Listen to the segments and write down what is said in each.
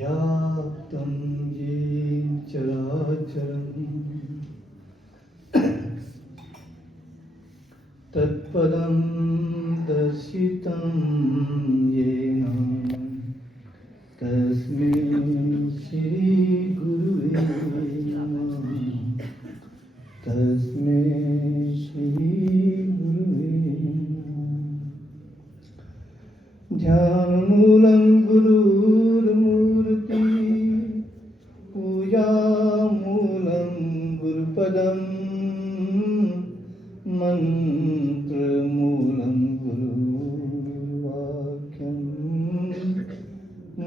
व्याप्तं येन चराचरं तत्पदं दर्शितं येन तस्मै श्रीगुरुवे नमः। तस्मै श्रीगुरुवे नमः। ध्यानमूलं गुरुर्मूर्ति पूजामूलं गुरुपदम् मन्त्रमूलं गुरुवाक्यं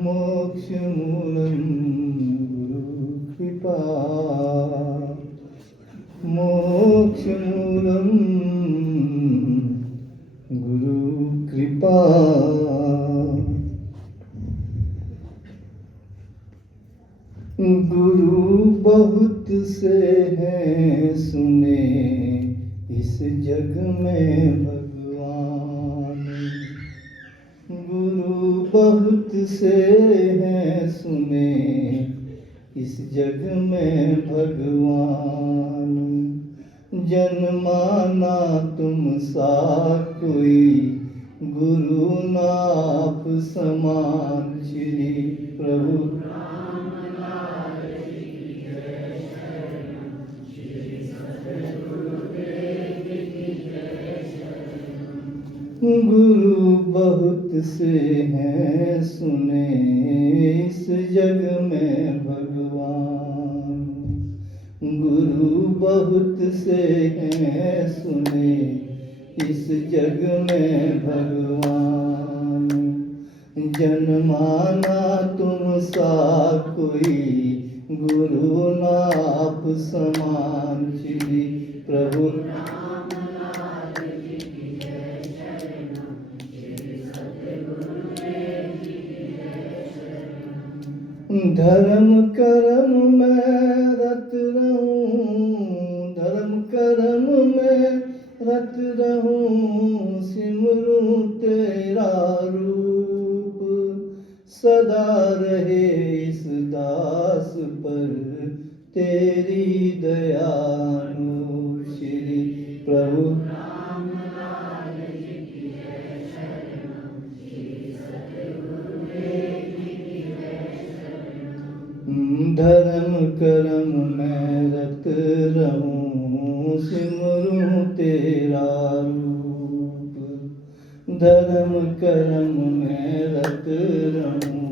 मोक्षमूलं गुरुकृपा मोक्षमूलं गुरुकृपा। गुरु बहुत से हैं सुने इस जग में भगवान। गुरु बहुत से हैं सुने इस जग में भगवान। जन्माना तुम सा कोई गुरु नाप समान श्री प्रभु गुरु बहुत से हैं सुने इस जग में भगवान। गुरु बहुत से हैं सुने इस जग में भगवान। जन्माना तुम सा कोई गुरु नाप समान श्री प्रभु धर्म कर्म में रत रहूं, धर्म कर्म में रत रहूं, सिमरूं तेरा रूप। सदा रहे इस दास पर तेरी दयानु श्री प्रभु धर्म कर्म में रत रहूं, सिमरूं तेरा रूप। धर्म कर्म में रत रहूं,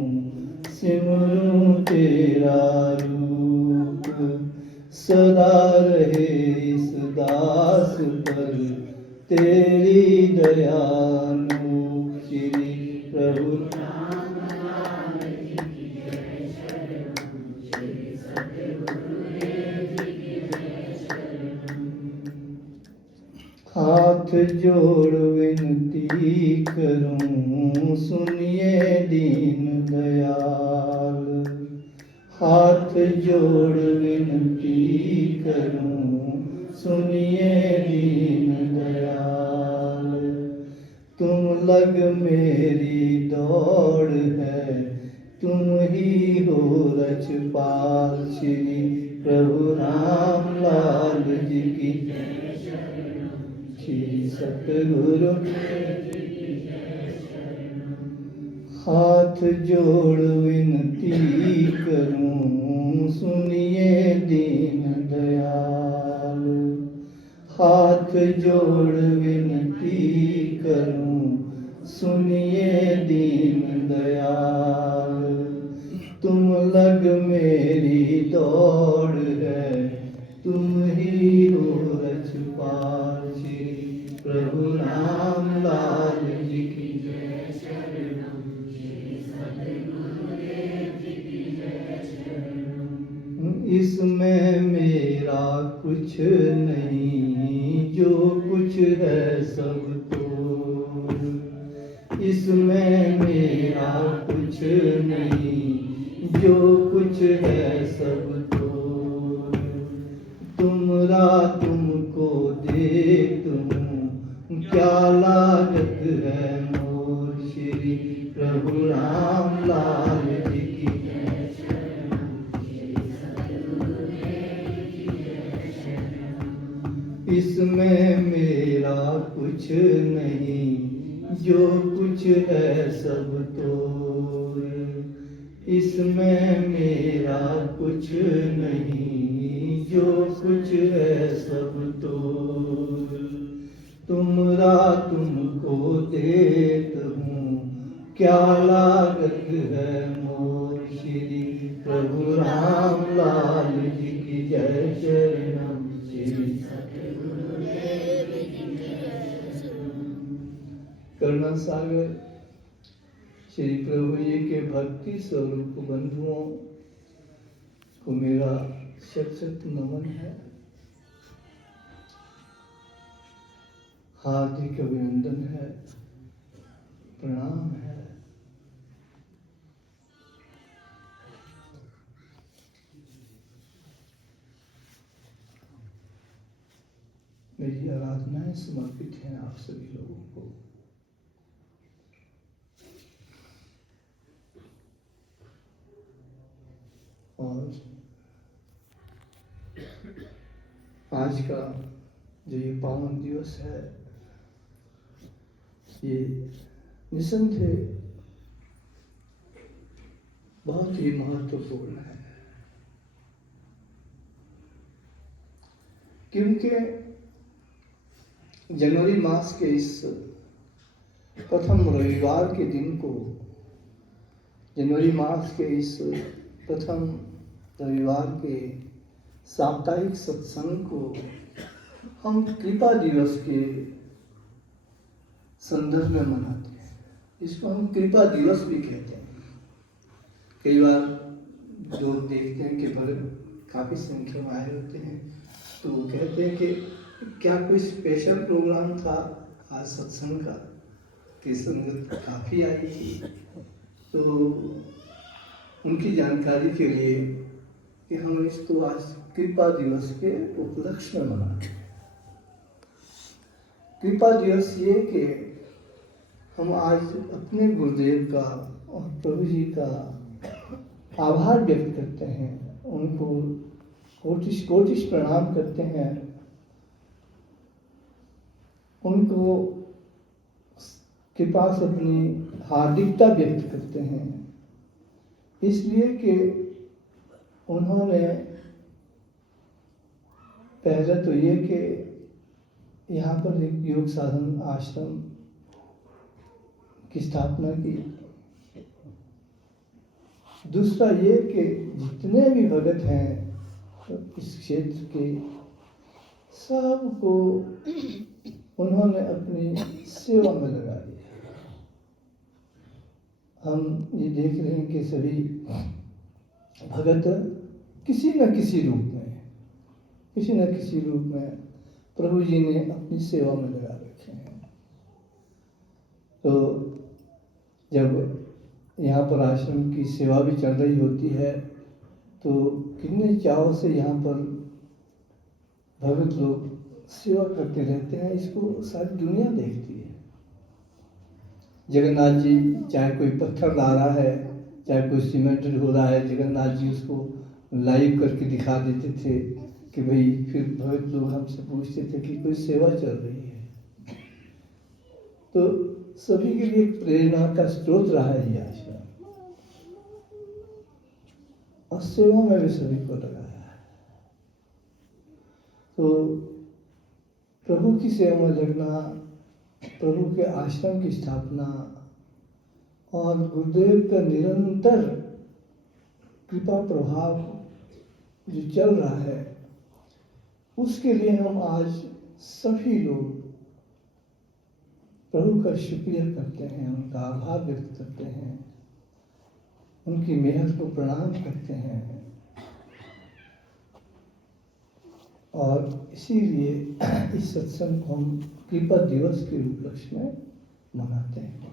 सिमरूं तेरा रूप। सदा रहे इस दास पर तेरी दयानु श्री प्रभु हाथ जोड़ विनती करूं सुनिए दीन दयाल। हाथ जोड़ विनती करूं सुनिए दीन दयाल। तुम लग मेरी दौड़ है तुम ही हो रछपाल श्री प्रभु राम लाल जी की श्री सतगुरु। हाथ जोड़ विनती करूं सुनिए दीन दयाल। हाथ जोड़ विनती करूं सुनिए दीन दयाल। तुम लग मेरी दौड़ है तुम ही हो रछपाल प्रभु राम लाल जी की जय। इसमें मेरा कुछ नहीं जो कुछ है सब तो। इसमें मेरा कुछ नहीं जो कुछ है सब तो। तुमरा तुमको देत हूँ क्या लागत है मोर श्री प्रभु राम लाल जी की जय। इसमें मेरा कुछ नहीं, जो कुछ है सब तोर। इसमें मेरा कुछ नहीं, जो कुछ है सब तोर। तुमरा तुमको देत हूँ, क्या लागत है मोर। श्री प्रभु राम लाल जी की जय। जय राम श्री करुणा सागर श्री प्रभु जी के भक्ति स्वरूप बंधुओं को मेरा शत शत नमन है, हार्दिक अभिनंदन है, प्रणाम है। मेरी आराधनाएं समर्पित हैं आप सभी लोगों को। और आज का जो ये पावन दिवस है, ये निसंदेह बहुत ही महत्वपूर्ण है, क्योंकि जनवरी मास के इस प्रथम रविवार के दिन को, जनवरी मास के इस प्रथम रविवार के साप्ताहिक सत्संग को हम कृपा दिवस के संदर्भ में मनाते हैं। इसको हम कृपा दिवस भी कहते हैं। कई बार लोग देखते हैं कि बड़े काफ़ी संख्या में आए होते हैं, तो वो कहते हैं कि क्या कोई स्पेशल प्रोग्राम था आज सत्संग का, कि संगत काफ़ी आई थी। तो उनकी जानकारी के लिए कि हम इसको आज कृपा दिवस के उपलक्ष्य में मनाते हैं। कृपा दिवस ये कि हम आज अपने गुरुदेव का और प्रभु जी का आभार व्यक्त करते हैं, उनको कोटिश कोटिश प्रणाम करते हैं, उनको के पास अपनी हार्दिकता व्यक्त करते हैं, इसलिए कि उन्होंने पहले तो ये कि यहाँ पर एक योग साधन आश्रम की स्थापना की। दूसरा ये कि जितने भी भगत हैं इस क्षेत्र के, सबको उन्होंने अपनी सेवा में लगा दिया। हम ये देख रहे हैं कि सभी भगत किसी न किसी रूप में प्रभु जी ने अपनी सेवा में लगा रखे हैं। तो जब यहाँ पर आश्रम की सेवा भी चल रही होती है, तो कितने चाव से यहाँ पर भगत लोग सेवा करते रहते हैं। इसको सारी दुनिया देखती है। जगन्नाथ जी चाहे कोई पत्थर ला रहा है, चाहे कोई सीमेंटेड हो रहा है, जगन्नाथ जी उसको लाइव करके दिखा देते थे कि भाई, फिर भगत लोग हमसे पूछते थे कि कोई सेवा चल रही है। तो सभी के लिए प्रेरणा का स्रोत रहा है ये आश्रम, और सेवा में भी सभी को लगाया है। तो प्रभु की सेवा में लगना, प्रभु के आश्रम की स्थापना और गुरुदेव का निरंतर कृपा प्रभाव जो चल रहा है, उसके लिए हम आज सभी लोग प्रभु का शुक्रिया करते हैं, उनका आभार व्यक्त करते हैं, उनकी मेहर को प्रणाम करते हैं। और इसीलिए इस सत्संग को हम कृपा दिवस के उपलक्ष्य में मनाते हैं।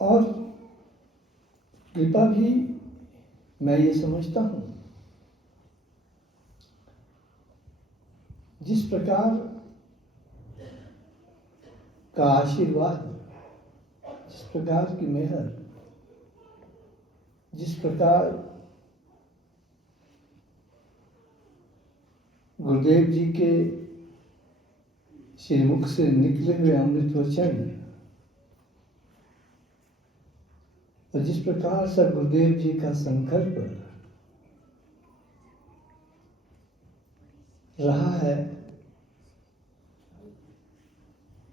और कृपा भी मैं ये समझता हूँ, जिस प्रकार का आशीर्वाद, जिस प्रकार की मेहर, जिस प्रकार गुरुदेव जी के श्रीमुख से निकले हुए अमृत वचन और जिस प्रकार से गुरुदेव जी का संकल्प रहा है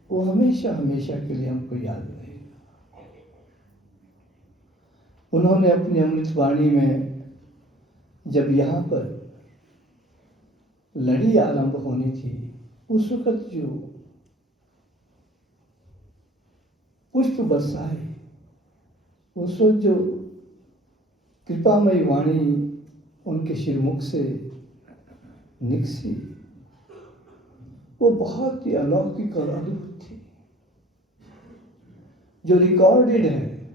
वो हमेशा हमेशा के लिए हमको याद रहेगा। उन्होंने अपनी अमृत वाणी में जब यहाँ पर लड़ी आरंभ होनी थी उस वक्त जो पुष्प बरसाए, उस वक्त जो कृपामयी वाणी उनके शिरमुख से निकसी वो बहुत ही अलौकिक और अद्भुत थी, जो रिकॉर्डेड है,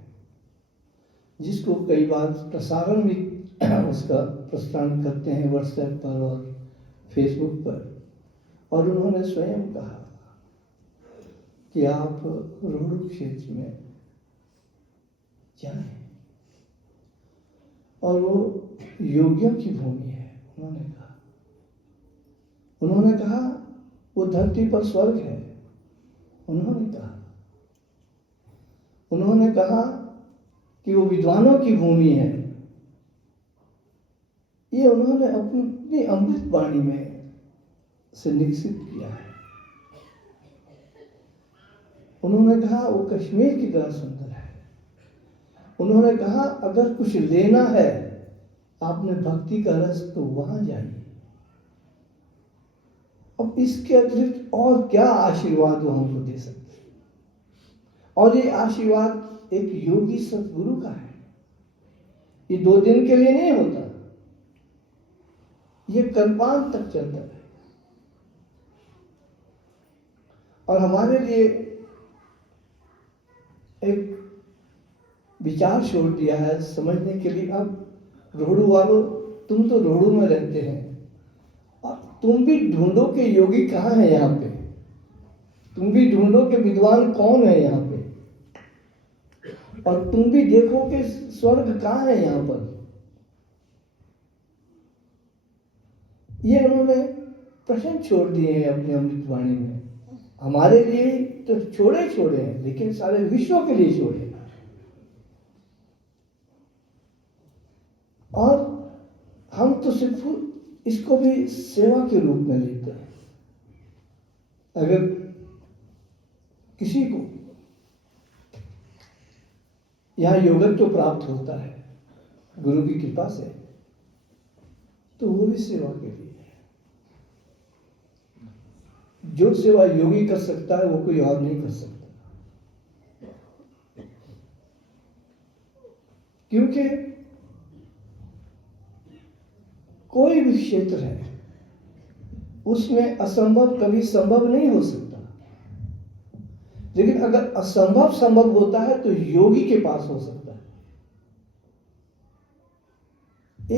जिसको कई बार प्रसारण भी उसका प्रसारण करते हैं व्हाट्सएप पर और फेसबुक पर। और उन्होंने स्वयं कहा कि आप रोहड़ू क्षेत्र में जाएं और वो योगियों की भूमि है। उन्होंने कहा वो धरती पर स्वर्ग है। उन्होंने कहा कि वो विद्वानों की भूमि है। ये उन्होंने अपनी अमृत वाणी में से निश्चित किया है। उन्होंने कहा वो कश्मीर की तरह सुंदर है। उन्होंने कहा अगर कुछ लेना है आपने भक्ति का रस तो वहां जाइए। अब इसके अतिरिक्त और क्या आशीर्वाद वो हमको दे सकते हैं? और ये आशीर्वाद एक योगी सतगुरु का है। ये 2 दिन के लिए नहीं होता, ये कल्पांत तक चलता है। और हमारे लिए एक विचार छोड़ दिया है समझने के लिए। अब रोहड़ू वालों, तुम तो रोहड़ू में रहते हैं, तुम भी ढूंढो के योगी कहाँ है यहाँ पे। तुम भी ढूंढो के विद्वान कौन है यहाँ पे, और तुम भी देखो कि स्वर्ग कहाँ है यहाँ पर। ये उन्होंने प्रश्न छोड़ दिए हैं अपनी अमृत वाणी में। हमारे लिए तो छोड़े हैं, लेकिन सारे विश्व के लिए छोड़े। और हम तो सिर्फ इसको भी सेवा के रूप में लेते हैं। अगर किसी को यहाँ योगत्व प्राप्त होता है गुरु की कृपा से, तो वो भी सेवा के लिए है। जो सेवा योगी कर सकता है वो कोई और नहीं कर सकता, क्योंकि कोई भी क्षेत्र है उसमें असंभव कभी संभव नहीं हो सकता। लेकिन अगर असंभव संभव होता है तो योगी के पास हो सकता है।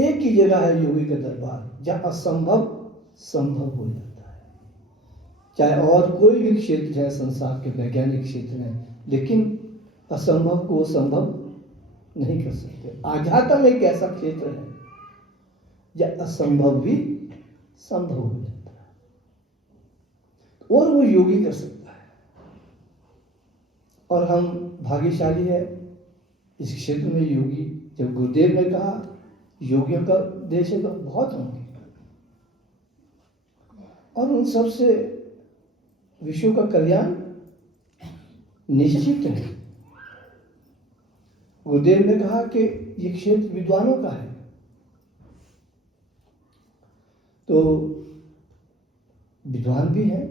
एक ही जगह है योगी का दरबार जहां असंभव संभव हो जाता है। चाहे और कोई भी क्षेत्र है संसार के वैज्ञानिक क्षेत्र है, लेकिन असंभव को संभव नहीं कर सकते। आध्यात्म एक ऐसा क्षेत्र है जहां असंभव भी संभव हो जाता है, और वो योगी कर सकता है। और हम भाग्यशाली है इस क्षेत्र में योगी। जब गुरुदेव ने कहा योगियों का देश है तो बहुत होंगे, और उन सब से विश्व का कल्याण निश्चित है। गुरुदेव ने कहा कि ये क्षेत्र विद्वानों का है, तो विद्वान भी हैं।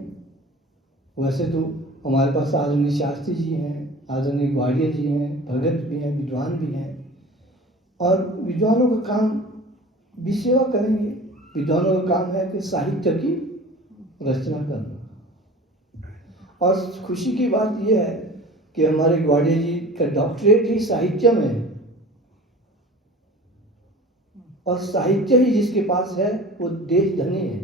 वैसे तो हमारे पास आदरणीय शास्त्री जी हैं, आदरणीय ग्वाड़िया जी हैं, भगत भी हैं, विद्वान भी हैं, और विद्वानों का काम भी सेवा करेंगे। विद्वानों का काम है कि साहित्य की रचना करना। और खुशी की बात यह है कि हमारे ग्वाड़िया जी का डॉक्टरेट ही साहित्य में है, और साहित्य ही जिसके पास है वो देश धनी है।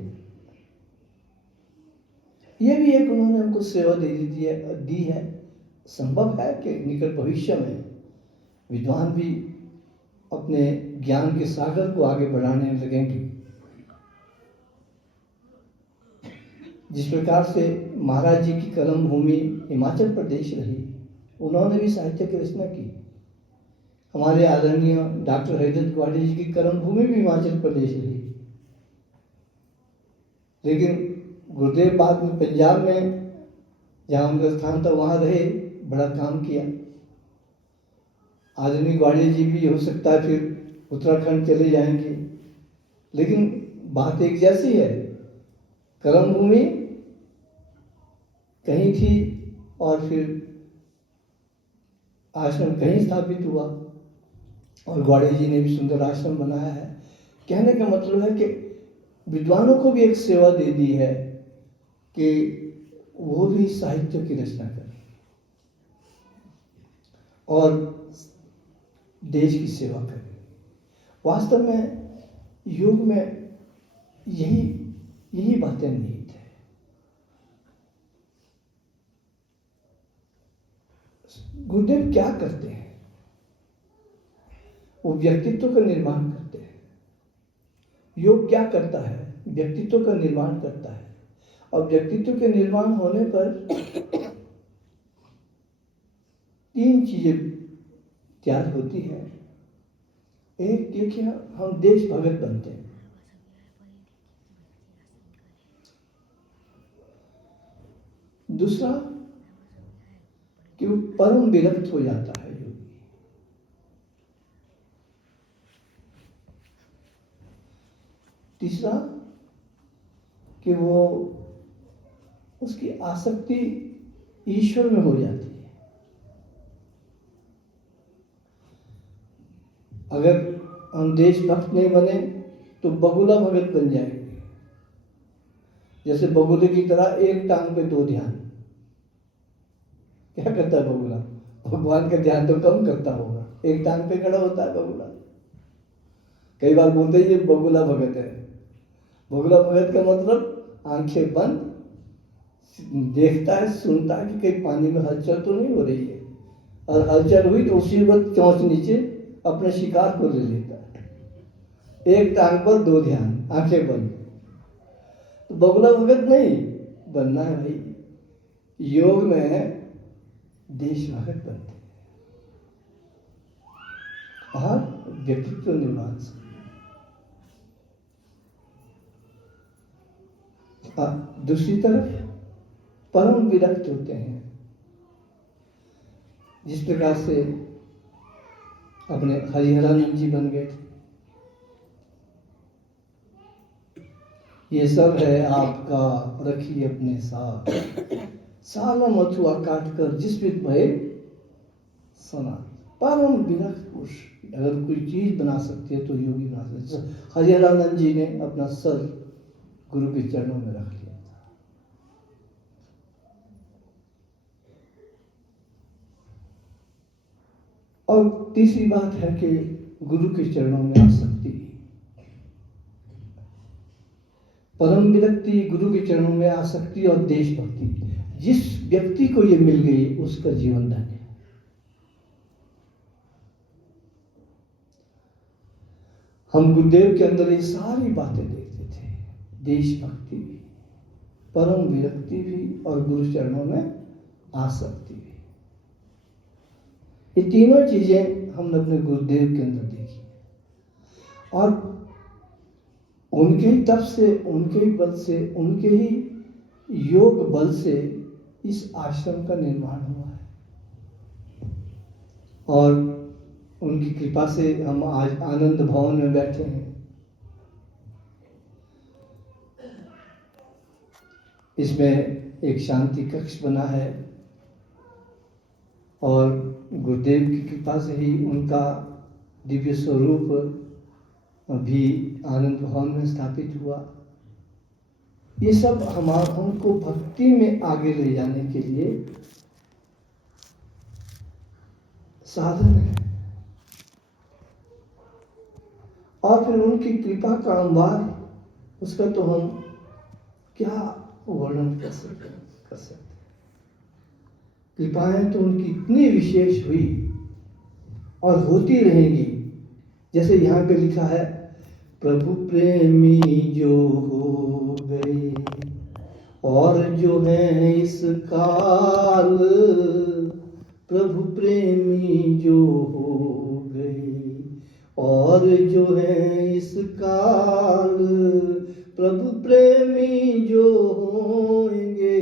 ये भी एक उन्होंने हमको सेवा दी है। संभव है कि निकट भविष्य में विद्वान भी अपने ज्ञान के सागर को आगे बढ़ाने लगेंगे। जिस प्रकार से महाराज जी की कर्म भूमि हिमाचल प्रदेश रही, उन्होंने भी साहित्य की रचना की। हमारे आदरणीय डॉक्टर हरिदत्त ग्वाड़ी जी की कर्म भूमि भी हिमाचल प्रदेश रही, लेकिन गुरुदेव बाद में पंजाब में जहाँ उनका स्थान था वहाँ रहे, बड़ा काम किया। आदरणीय ग्वाड़ी जी भी हो सकता है फिर उत्तराखंड चले जाएंगे, लेकिन बात एक जैसी है, कर्म भूमि कहीं थी और फिर आश्रम कहीं स्थापित हुआ, और ग्वाड़ी जी ने भी सुंदर आश्रम बनाया है। कहने का मतलब है कि विद्वानों को भी एक सेवा दे दी है कि वो भी साहित्य की रचना करें और देश की सेवा करें। वास्तव में योग में यही बातें निहित है। गुरुदेव क्या करते हैं? वो व्यक्तित्व का निर्माण करते हैं। योग क्या करता है? व्यक्तित्व का निर्माण करता है, और व्यक्तित्व के निर्माण होने पर 3 चीजें तैयार होती हैं। एक ये कि हम देश भगत बनते हैं। दूसरा कि वो परम विरक्त हो जाता है योगी। तीसरा कि वो उसकी आसक्ति ईश्वर में हो जाती है। अगर हम देशभक्त नहीं बने तो बगुला भगत बन जाएंगे। जैसे बगुले की तरह एक टांग पे 2 ध्यान। क्या करता है बगुला? भगवान का ध्यान तो कम करता होगा, एक टांग पे खड़ा होता है बगुला। कई बार बोलते ही ये बगुला भगत है। बगुला भगत का मतलब आंखें बंद, देखता है, सुनता है कि कहीं पानी में हलचल तो नहीं हो रही है, और हलचल हुई तो उसी वक्त चोंच नीचे अपने शिकार को ले लेता है। एक टांग पर 2 ध्यान, आंखें बंद। तो बगुला भगत नहीं बनना है भाई। योग में देशभक्त बनते हैं और व्यक्तित्व निर्माण से। दूसरी तरफ परम विरक्त होते हैं, जिस प्रकार से अपने हरिहरानंद जी बन गए थे। ये सब है आपका, रखिए अपने साथ, साला मथुआ काट कर जिस विध भय सना। परम विरक्त पुरुष अगर कोई चीज बना सकती है तो योगी बना सकते हैं। हरिहरानंद जी ने अपना सर गुरु के चरणों में रख लिया था। और तीसरी बात है कि गुरु के चरणों में आसक्ति, परम विरक्ति, गुरु के चरणों में आसक्ति और देशभक्ति। जिस व्यक्ति को ये मिल गई उसका जीवन धन्य है। हम गुरुदेव के अंदर ये सारी बातें देखते थे, देशभक्ति भी, परम विरक्ति भी और गुरु चरणों में आसक्ति भी। ये तीनों चीजें हमने अपने गुरुदेव के अंदर देखी, और उनके ही तप से, उनके ही बल से, उनके ही योग बल से इस आश्रम का निर्माण हुआ है। और उनकी कृपा से हम आज आनंद भवन में बैठे हैं। इसमें एक शांति कक्ष बना है, और गुरुदेव की कृपा से ही उनका दिव्य स्वरूप भी आनंद भवन में स्थापित हुआ। ये सब हमको भक्ति में आगे ले जाने के लिए साधन है, और फिर उनकी कृपा का अंबार, उसका तो हम क्या वर्णन कर सकते। कृपाएं तो उनकी इतनी विशेष हुई और होती रहेंगी। जैसे यहाँ पे लिखा है, प्रभु प्रेमी जो हो गए और जो है इस काल प्रभु प्रेमी जो हो गए, और जो है इस काल प्रभु प्रेमी जो होंगे,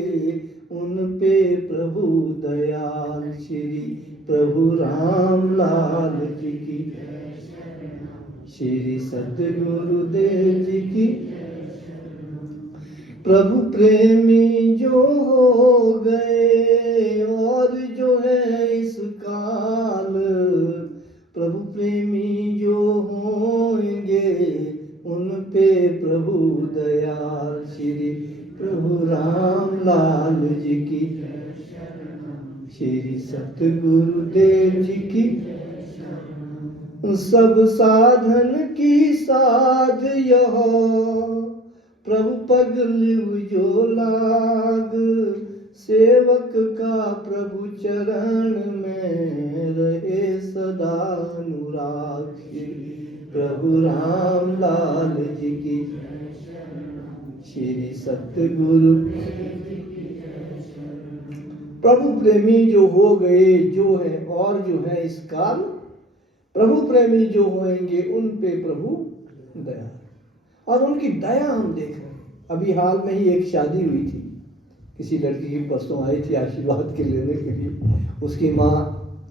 उन पे प्रभु दयाल श्री प्रभु राम लाल जी की, श्री सतगुरुदेव जी की। प्रभु प्रेमी जो हो गए, और जो है इस काल प्रभु प्रेमी जो होंगे, उन पे प्रभु दयाल श्री प्रभु राम लाल जी की, श्री सतगुरुदेव जी की। सब साधन की साध यह प्रभु पगलु जो लाग, सेवक का प्रभु चरण में रहे सदा अनुराग, प्रभु राम लाल जी की, श्री सतगुरु। प्रभु प्रेमी जो हो गए, जो है और जो है इस काल प्रभु प्रेमी जो होंगे, उन पे प्रभु दया, और उनकी दया हम देख रहे हैं। अभी हाल में ही एक शादी हुई थी, किसी लड़की की परसों आई थी आशीर्वाद के लेने के लिए। उसकी माँ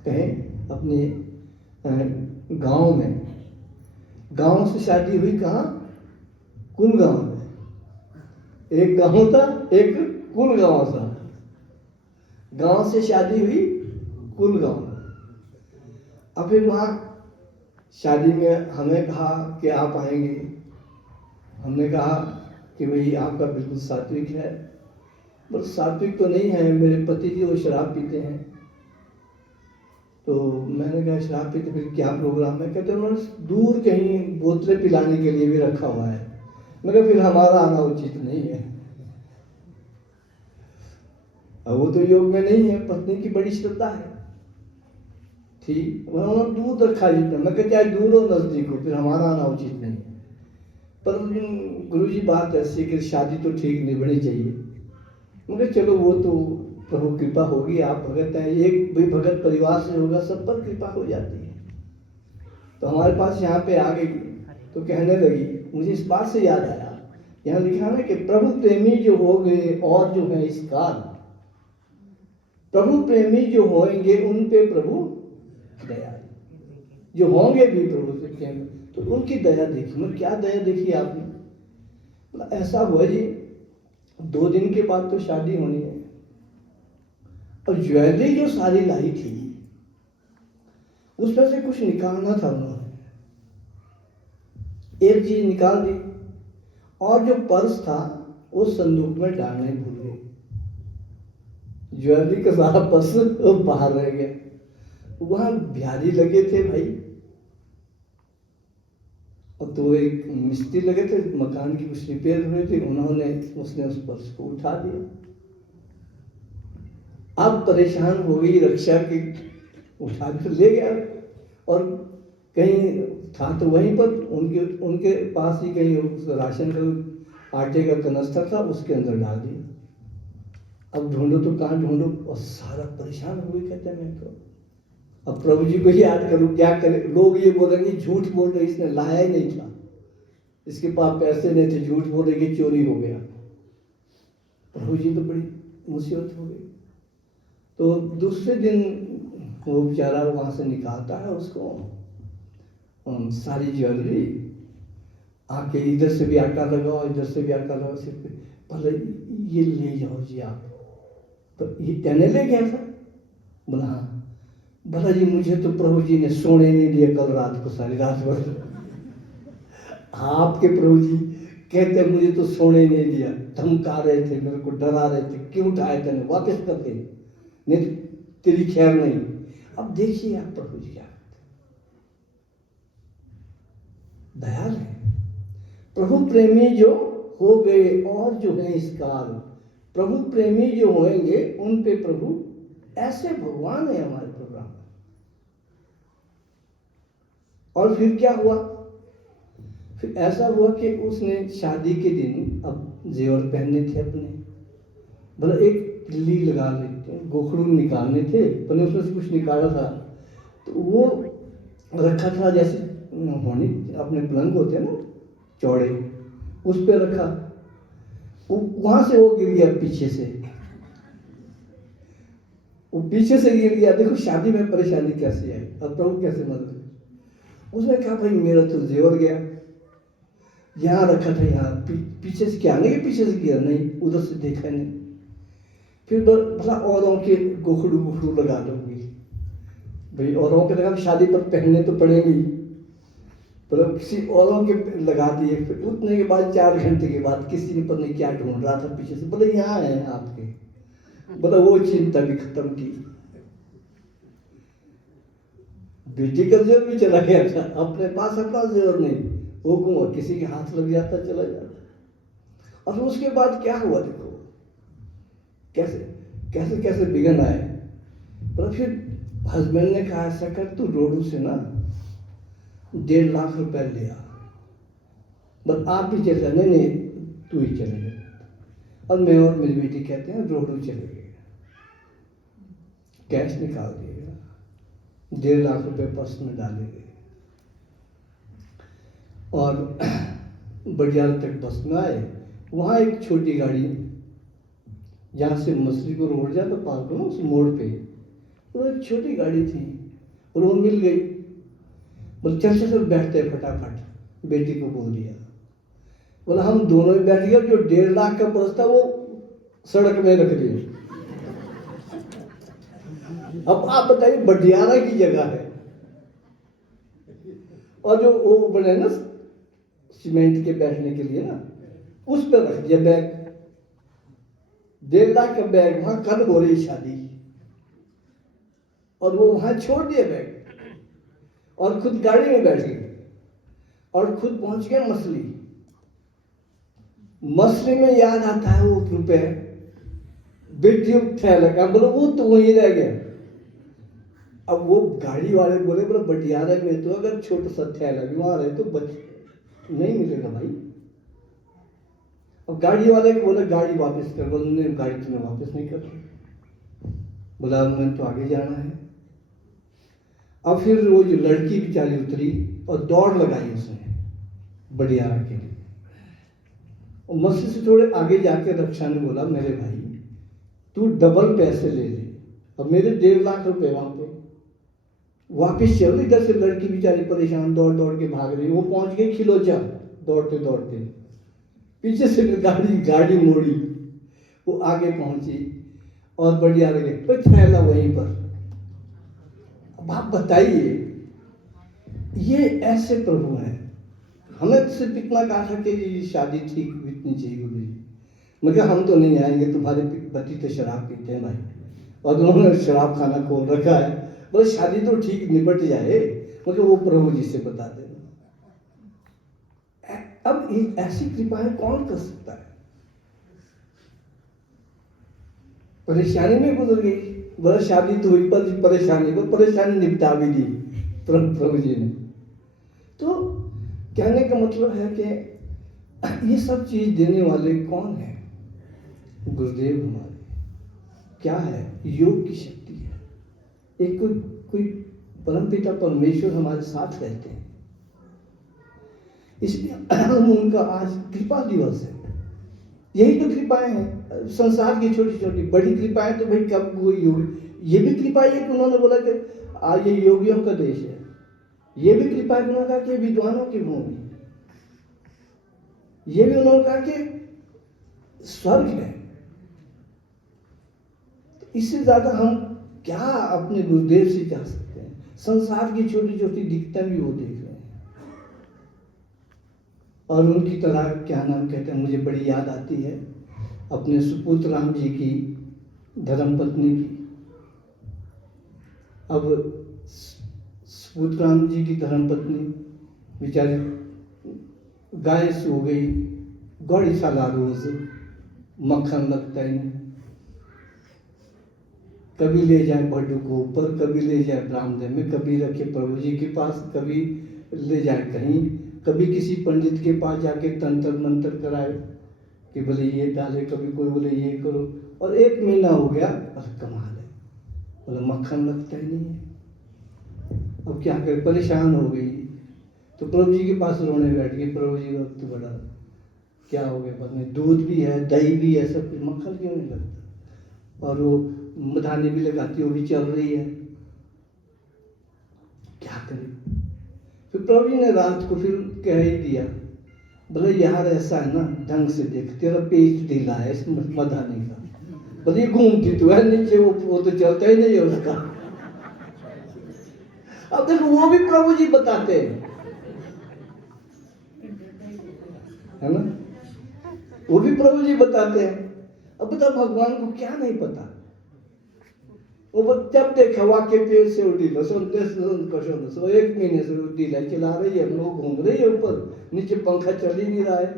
कहें अपने गांव में, गांव से शादी हुई कहाँ, कुल गांव में। एक गांव था, एक कुल गांव था। गांव से शादी हुई कुल गांव में। अब फिर वहाँ शादी में हमें कहा कि आप आएंगे। हमने कहा कि भाई आपका बिल्कुल सात्विक है, पर सात्विक तो नहीं है, मेरे पति जी वो शराब पीते हैं। तो मैंने कहा शराब पीते, फिर क्या प्रोग्राम है? कहते उन्होंने दूर कहीं बोतलें पिलाने के लिए भी रखा हुआ है। मैंने कहा फिर हमारा आना उचित नहीं है, अब वो तो योग में नहीं है, पत्नी की बड़ी श्रद्धा है, ठीक, उन्होंने दूर रखा जी। मैं कहता चाहे दूर हो नजदीक हो, फिर हमारा आना उचित नहीं है। पर गुरुजी बात ऐसी कि शादी तो ठीक निभनी चाहिए। मगर चलो वो तो प्रभु कृपा होगी, आप भगत हैं, एक भी भगत परिवार से होगा, सब पर कृपा हो जाती है। तो हमारे पास यहाँ पे आ गई तो कहने लगी, मुझे इस बात से याद आया, यहाँ लिखा है कि प्रभु प्रेमी जो हो गए, और जो है इस काल प्रभु प्रेमी जो होंगे, उन पे प्रभु दया, जो होंगे भी प्रभु से प्रेम, तो उनकी दया देखी। मतलब क्या दया देखी आपने? मतलब ऐसा हुआ जी, 2 दिन के बाद तो शादी होनी है, और ज्वेलरी जो सारी लाई थी उसमें से कुछ निकालना था उन्होंने, एक चीज निकाल दी, और जो पर्स था वो संदूक में डालने भूल गए। ज्वेलरी का सारा पर्स बाहर रह गया। वहां बिहारी लगे थे भाई, और तो एक मिस्त्री लगे थे, मकान की कुछ रिपेयर हुई थी, उसने उस पर्स को उठा दिया। अब परेशान हो गई, रक्षा की उठा कर ले गया, और कहीं था तो वहीं पर उनके पास ही कहीं राशन का आटे का कनस्तर था, उसके अंदर डाल दिया। अब ढूंढो तो कहाँ ढूंढो, और सारा परेशान हो गई। कहते मैं तो अब प्रभु जी को याद करूं, क्या करे? लोग ये बोलेंगे झूठ बोल रहे, इसने लाया ही नहीं था, इसके पास पैसे नहीं थे, झूठ बोलेंगे चोरी हो गया। प्रभु जी तो बड़ी मुसीबत हो गई। तो दूसरे दिन वो बेचारा वहां से निकालता है उसको सारी ज्वेलरी, आके इधर से भी आटा लगाओ, इधर से भी आटा लगाओ, सिर पे, भले ये ले जाओ जी आप। तो ये कहने ले गया था, बोला हाँ। भला जी मुझे तो प्रभु जी ने सोने नहीं दिया कल रात को, सारी रात भर। आपके प्रभु जी कहते मुझे तो सोने नहीं दिया, धमका रहे थे, मेरे को डरा रहे थे, क्यों उठाए थे, वापस कर दे, नहीं तेरी खैर नहीं। अब देखिए आप प्रभु जी क्या दयाल है। प्रभु प्रेमी जो हो गए, और जो है इस काल प्रभु प्रेमी जो होंगे, उन पे प्रभु, ऐसे भगवान है हमारे प्रोग्राम में। और फिर क्या हुआ? फिर ऐसा हुआ कि उसने शादी के दिन अब जेवर पहनने थे अपने, बोला एक तिल्ली लगा लेते हैं, गोखड़ू निकालने थे, पर उसमें से कुछ निकाला था, तो वो रखा था जैसे होनी अपने पलंग होते हैं ना चौड़े, उस पर रखा, वहां से वो गिर गया पीछे से, वो पीछे से गिर गया। देखो शादी में परेशानी कैसे आई, अब प्रभु कैसे मदद। उसने कहा भाई मेरा तो जेवर गया, यहाँ रखा था, यहाँ पीछे से क्या आने के पीछे से गिरा नहीं, उधर से देखा नहीं। फिर भला औरों के गोखड़ू गोखड़ू लगा दूंगी भाई, औरों के लगा शादी पर पहनने तो पड़ेंगी, पर किसी औरों के लगा दिए। फिर उतने के बाद 4 घंटे के बाद किसी ने पता नहीं क्या ढूंढ रहा था पीछे से, बोले यहाँ है आपके, बोला वो चिंता भी खत्म की। बेटी का जेवर भी चला गया था, अपने पास अपना जेवर नहीं, वो गुम किसी के हाथ लग जाता चला जाता। और उसके बाद क्या हुआ देखो, कैसे कैसे कैसे बिगन आए। पर फिर हस्बैंड ने कहा ऐसा कर तू रोडू से ना 1.5 लाख रुपए ले आ, बस आप भी चले जाने, नहीं तू ही चले गए। और मैं और मेरी बेटी कहते हैं रोडू चले गए, कैश निकाल दिएगा, 1.5 लाख रुपए पर्स में डालेंगे और बडियाल तक बस में आए। वहाँ एक छोटी गाड़ी, जहाँ से मछली को रोड जाए तो पार करो उस मोड़ पे, वो एक छोटी गाड़ी थी और वो मिल गई। बोले चल चल बैठते फटाफट, बेटी को बोल दिया। बोला हम दोनों ही बैठ गए, जो 1.5 लाख का पर्स था वो सड़क में रख दिया। अब आप बताइए बडियारा की जगह है और जो वो बने ना सीमेंट के बैठने के लिए ना, उस पर रख दिया बैग, 1.5 लाख का बैग। वहां कल हो रही शादी और वो वहां छोड़ दिया बैग और खुद गाड़ी में बैठ गए और खुद पहुंच गए मछली। मछली में याद आता है वो रुपए, बेटी थैला का, बोलो वो तो वहीं रह गया। अब वो गाड़ी वाले बोले बटियारा में तो अगर छोटा सा थैला भी वहां रहे तो बच नहीं मिलेगा भाई। अब गाड़ी वाले को बोले गाड़ी वापस कर, बोले गाड़ी तुम्हें वापस नहीं कर, बोला मैंने तो आगे जाना है। अब फिर वो जो लड़की बेचारी उतरी और दौड़ लगाई उसने बडियारा के लिए। और मस्जिद से थोड़े आगे जाके रक्षा ने बोला मेरे भाई तू डबल पैसे ले ले, और मेरे 1.5 लाख रुपए वहां पे वापिस चल। इधर से लड़की बेचारी परेशान दौड़ दौड़ के भाग रही, वो पहुंच गई खिलोचा दौड़ते दौड़ते, पीछे से गाड़ी मोड़ी, वो आगे पहुंची और बढ़िया लगे कोई थैला वहीं पर। अब आप बताइए ये ऐसे प्रभु हैं। हमें सिर्फ इतना कहा था कि शादी ठीक बीतनी चाहिए गुरु जी, मगर हम तो नहीं आएंगे, तुम्हारे पति तो शराब पीते हैं भाई, और उन्होंने शराब खाना खोल रखा है, बोले शादी तो ठीक निपट जाए, मगर वो प्रभु जी से बता देना। अब ऐसी कृपाएं कौन कर सकता है। परेशानी में गुजर गई, बोला शादी तो हुई पर परेशानी को परेशानी निपटा भी दी प्रभु जी ने। तो कहने का मतलब है कि ये सब चीज देने वाले कौन है, गुरुदेव हमारे। क्या है, योग की शक्ति है। एक कोई परमपिता परमेश्वर हमारे साथ रहते हैं, इसलिए हम उनका आज कृपा दिवस है। यही तो कृपाएं हैं संसार की, छोटी छोटी। बड़ी कृपाएं तो भाई कब वो योग, ये भी कृपा है कि उन्होंने बोला कि आज ये योगियों का देश है। ये भी कृपा है उन्होंने कहा कि विद्वानों की भूमि, ये भी उन्होंने कहा कि स्वर्ग है। तो इससे ज्यादा हम क्या अपने गुरुदेव से कह सकते हैं। संसार की छोटी छोटी दिक्कतें भी वो देख रहे हैं, और उनकी तरह क्या नाम कहते हैं, मुझे बड़ी याद आती है अपने सुपुत्र राम जी की धर्मपत्नी की। अब सुपुत्र राम जी की धर्मपत्नी बेचारी गाय सो गई, गौड़ी साला रोज मक्खन लगता ही नहीं, कभी ले जाए भड्डू को ऊपर, कभी ले जाए ब्राह्मण में, कभी रखे प्रभु जी के पास, कभी ले जाए कहीं, कभी किसी पंडित के पास जाके तंत्र मंत्र कराए कि बोले ये डाले, कभी कोई बोले ये करो। और 1 महीना हो गया, अरे कमाल है, बोला मक्खन लगता ही नहीं है। अब क्या करे, परेशान हो गई, तो प्रभु जी के पास रोने बैठ गई। प्रभु जी का तो बड़ा क्या हो गया पता नहीं, दूध भी है, दही भी है, सब कुछ, मक्खन क्यों नहीं लगता। और वो मधानी भी लगाती, वो भी चल रही है, क्या करे। फिर प्रभु जी ने रात को फिर कह ही दिया, बोले यार ऐसा है ना, ढंग से देख, तेरा पेट ढीला है इस मधानी का, बोले घूमती तो है नीचे, वो तो चलता ही नहीं है उसका। अब देखो वो भी प्रभु जी बताते हैं, है ना, वो भी प्रभु जी बताते हैं। अब बता, भगवान को क्या नहीं पता। वो जब देखा वाक्य पेड़ से उड़ी लो, 1 महीने से ढीला चला रही है, लोग घूम रही है ऊपर, नीचे पंखा चल ही नहीं रहा है।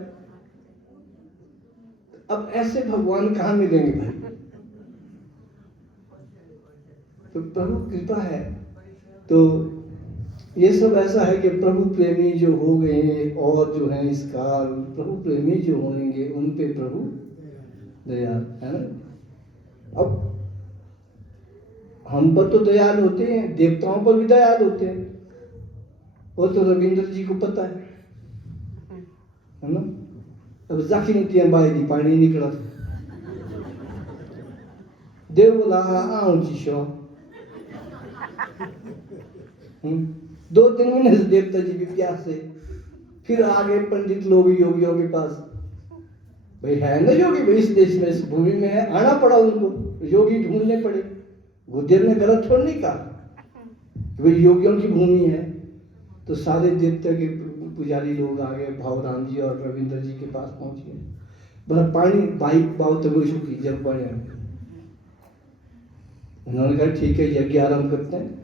अब ऐसे भगवान कहाँ मिलेंगे भाई। तो प्रभु कृपा है। तो ये सब ऐसा है कि प्रभु प्रेमी जो हो गए हैं, और जो है इस काल प्रभु प्रेमी जो होंगे उन पे प्रभु दयाल है ना। अब हम पर तो दयाल होते हैं, देवताओं पर भी दयाल होते हैं, वो तो रविंद्र जी को पता है ना। अब जाखी नहीं बाई दी पानी निकला, देव बोला आऊँ चीशो। 2-3 महीने से देवता जी भी प्यास से, फिर आ गए पंडित लोग योगियों के पास। भाई है ना योगी, भाई इस देश में, इस भूमि में है, आना पड़ा उनको, योगी ढूंढने पड़े। गुरुदेव ने गलत थोड़ा नहीं कहा, भाई योगियों की भूमि है। तो सारे देवता के पुजारी लोग आ गए, भावराम जी और रविंद्र जी के पास पहुंच गए। बोला पानी भाई बाव तब की जब पानी। उन्होंने कहा ठीक है, यज्ञ आरंभ करते हैं।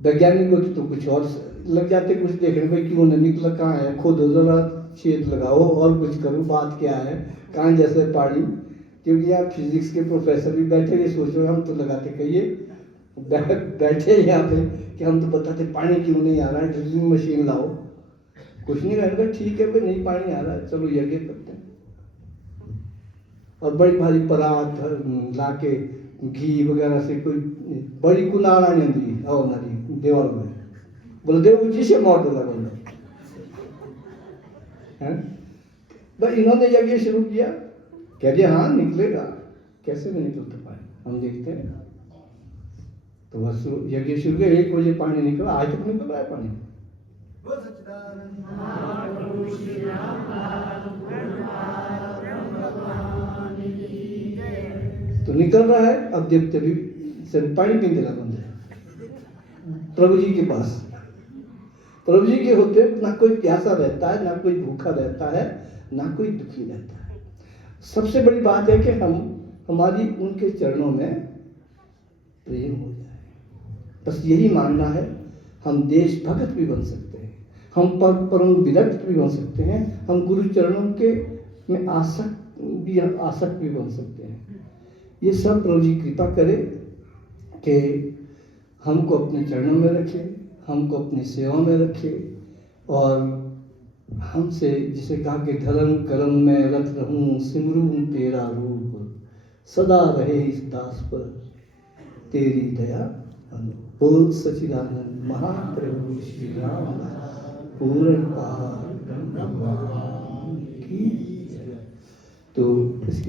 वैज्ञानिक को तो कुछ और लग जाते, कुछ देखने में क्यों नहीं निकला, कहाँ है, खोदो जरा, छेद लगाओ और कुछ करो, बात क्या है, कहाँ जैसे पानी। क्योंकि यहाँ फिजिक्स के प्रोफेसर भी बैठे, ये सोच रहे हम तो लगाते कहिए बैठे यहाँ पे कि हम तो बताते पानी क्यों नहीं आ रहा है, ड्रिलिंग मशीन लाओ। कुछ नहीं कहने, ठीक है भाई नहीं पानी आ रहा है, चलो यज्ञ करते हैं। और बड़ी भारी परात लाके घी वगैरह से कोई बड़ी कुनाड़ा नहीं दी और नदी देवल में, बोले देव उची से मौत लगा बोले भाई। इन्होंने यज्ञ शुरू किया, कह दिया हाँ निकलेगा, कैसे नहीं निकलता पानी, हम देखते हैं। तो बस यज्ञ शुरू किया, 1 बजे पानी निकला, आज तक निकल रहा है पानी। तो निकल रहा है। अब देवते भी सिर्फ पानी पीने लगा बंद है प्रभु जी के पास। प्रभु जी के होते ना कोई प्यासा रहता है, ना कोई भूखा रहता है, ना कोई दुखी रहता है। सबसे बड़ी बात है कि हमारी उनके चरणों में प्रेम हो जाए, बस यही मानना है। हम देशभक्त भी बन सकते हैं, हम परम विरक्त भी बन सकते हैं, हम गुरु चरणों के में आसक्त भी बन सकते हैं। ये सब प्रभु जी कृपा करे कि हमको अपने चरणों में रखे, हमको अपनी सेवा में रखे, और हमसे जिसे कहा कि धर्म कर्म में रत रहूं, सिमरूं तेरा रूप, सदा रहे इस दास पर तेरी दया। बोल सच्चिदानंद महाप्रभु श्री राम पूर्ण पार ब्रह्म।